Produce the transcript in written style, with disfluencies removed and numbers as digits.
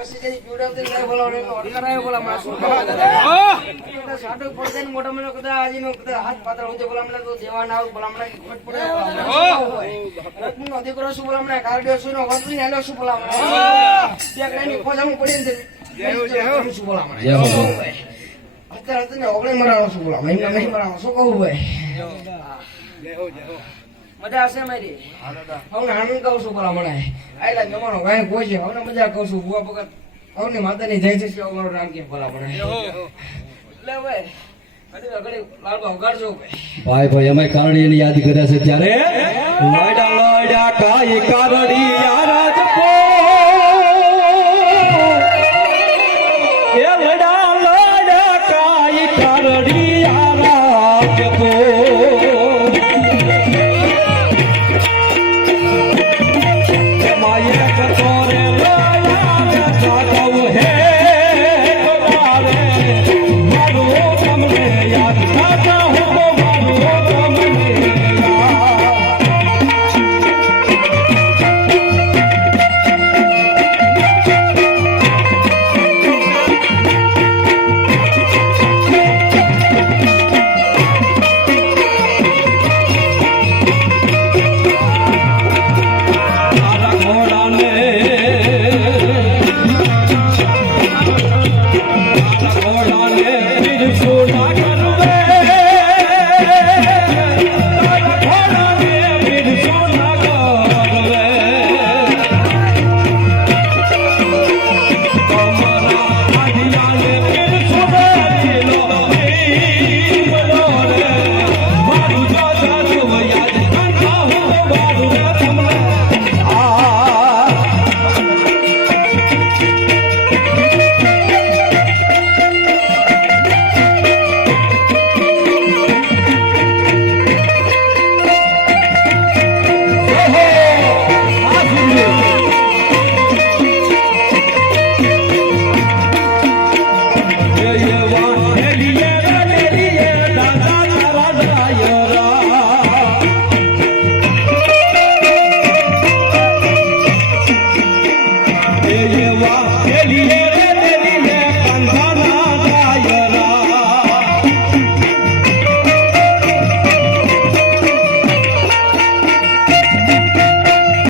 પછી કઈ જોડાવતી નહીં બોલાવને અડકરાય બોલા માસુ સાડો પડે ને મોટા મને કદા આજીનો કદા હાથ પાતળ હોતે બોલા મને તો દેવા ના આવ બોલા મને ખોટ પડે રત્નનો દીકરો શું બોલા મને કારડ્યો શું નો વતની હેલો શું બોલા મને બે કઈની ખોજામું પડી ને શું બોલા મને અત્યારે તને ઓગણે મરાણો શું બોલા મને નહીં મરાણો શું કહું ભાઈ મજા હશે મારી હવે આનંદ કહું છું બોલા મને આયલા જમાનો કાંઈ કોઈ છે હવે મજા કહું છું બુઆ પગત હવે માતાની જય છે અમારો રામ કે બોલા મને એટલે ભાઈ ભાઈ ભાઈ અમે કારણી યાદ કર્યા છે ત્યારે લોડા લોડા કાઈ કારણી યાદ એ લોડા લોડા કાઈ કારણી